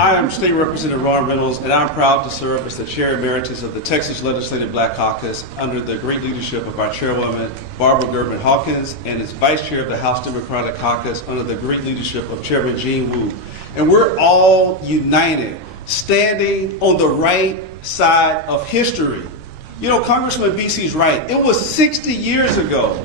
I am State Representative Ron Reynolds, and I'm proud to serve as the Chair Emeritus of the Texas Legislative Black Caucus under the great leadership of our Chairwoman, Barbara German Hawkins, and as Vice Chair of the House Democratic Caucus under the great leadership of Chairman Gene Wu. And we're all united, standing on the right side of history. You know, Congressman BC's right. It was 60 years ago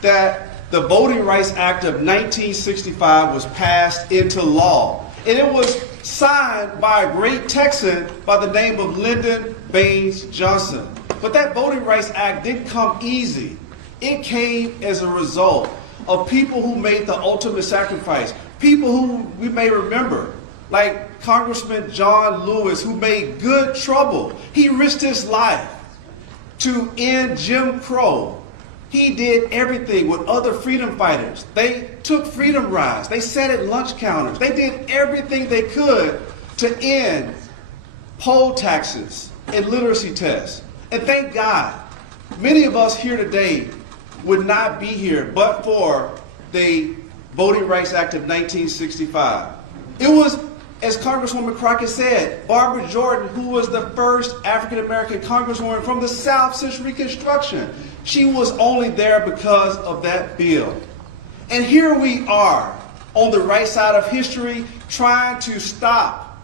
that the Voting Rights Act of 1965 was passed into law. And it was signed by a great Texan by the name of Lyndon Baines Johnson. But that Voting Rights Act didn't come easy. It came as a result of people who made the ultimate sacrifice, people who we may remember, like Congressman John Lewis, who made good trouble. He risked his life to end Jim Crow. He did everything with other freedom fighters. They took freedom rides. They sat at lunch counters. They did everything they could to end poll taxes and literacy tests. And thank God, many of us here today would not be here but for the Voting Rights Act of 1965. It was, as Congresswoman Crockett said, Barbara Jordan, who was the first African-American Congresswoman from the South since Reconstruction. She was only there because of that bill. And here we are on the right side of history trying to stop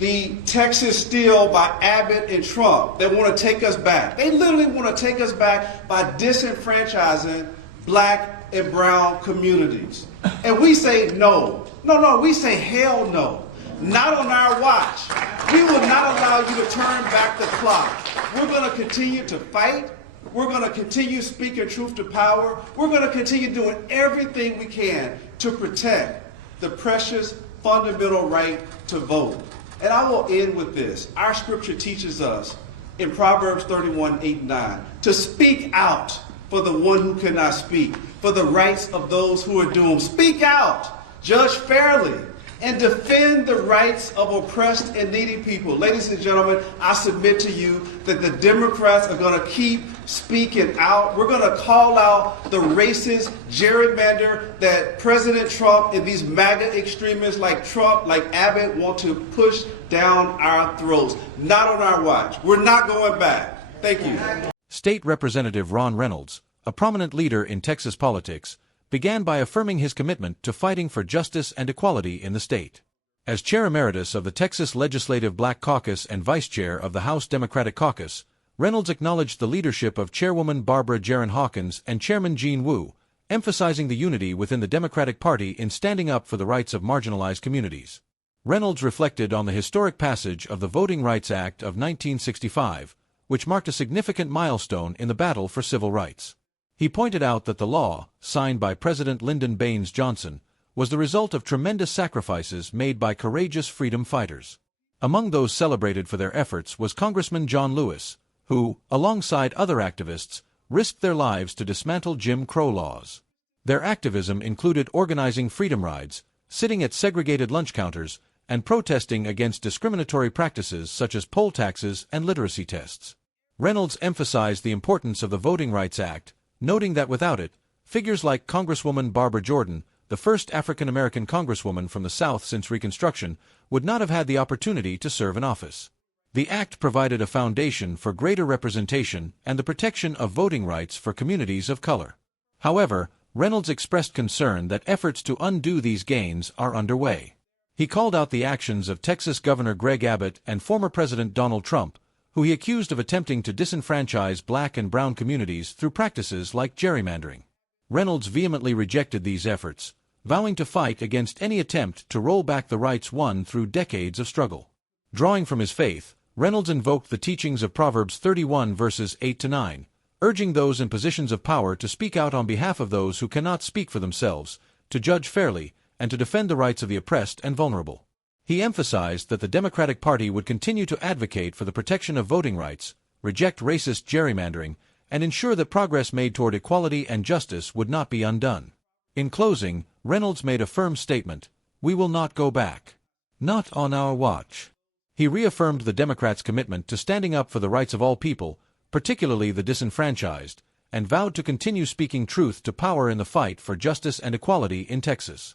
the Texas steal by Abbott and Trump that want to take us back. They literally want to take us back by disenfranchising black and brown communities. And we say no. No, we say hell no. Not on our watch. We will not allow you to turn back the clock. We're going to continue to fight. We're going to continue speaking truth to power. We're going to continue doing everything we can to protect the precious fundamental right to vote. And I will end with this. Our scripture teaches us in Proverbs 31:8-9 to speak out for the one who cannot speak, for the rights of those who are doomed. Speak out, judge fairly, and defend the rights of oppressed and needy people. Ladies and gentlemen, I submit to you that the Democrats are going to keep speaking out. We're going to call out the racist gerrymander that President Trump and these MAGA extremists like Trump, like Abbott, want to push down our throats. Not on our watch. We're not going back. Thank you. State Representative Ron Reynolds, a prominent leader in Texas politics, began by affirming his commitment to fighting for justice and equality in the state. As Chair Emeritus of the Texas Legislative Black Caucus and Vice Chair of the House Democratic Caucus, Reynolds acknowledged the leadership of Chairwoman Barbara German Hawkins and Chairman Gene Wu, emphasizing the unity within the Democratic Party in standing up for the rights of marginalized communities. Reynolds reflected on the historic passage of the Voting Rights Act of 1965, which marked a significant milestone in the battle for civil rights. He pointed out that the law, signed by President Lyndon Baines Johnson, was the result of tremendous sacrifices made by courageous freedom fighters. Among those celebrated for their efforts was Congressman John Lewis, who, alongside other activists, risked their lives to dismantle Jim Crow laws. Their activism included organizing freedom rides, sitting at segregated lunch counters, and protesting against discriminatory practices such as poll taxes and literacy tests. Reynolds emphasized the importance of the Voting Rights Act, noting that without it, figures like Congresswoman Barbara Jordan, the first African-American congresswoman from the South since Reconstruction, would not have had the opportunity to serve in office. The act provided a foundation for greater representation and the protection of voting rights for communities of color. However, Reynolds expressed concern that efforts to undo these gains are underway. He called out the actions of Texas Governor Greg Abbott and former President Donald Trump, who he accused of attempting to disenfranchise black and brown communities through practices like gerrymandering. Reynolds vehemently rejected these efforts, vowing to fight against any attempt to roll back the rights won through decades of struggle. Drawing from his faith, Reynolds invoked the teachings of Proverbs 31 verses 8-9, urging those in positions of power to speak out on behalf of those who cannot speak for themselves, to judge fairly, and to defend the rights of the oppressed and vulnerable. He emphasized that the Democratic Party would continue to advocate for the protection of voting rights, reject racist gerrymandering, and ensure that progress made toward equality and justice would not be undone. In closing, Reynolds made a firm statement: "We will not go back. Not on our watch." He reaffirmed the Democrats' commitment to standing up for the rights of all people, particularly the disenfranchised, and vowed to continue speaking truth to power in the fight for justice and equality in Texas.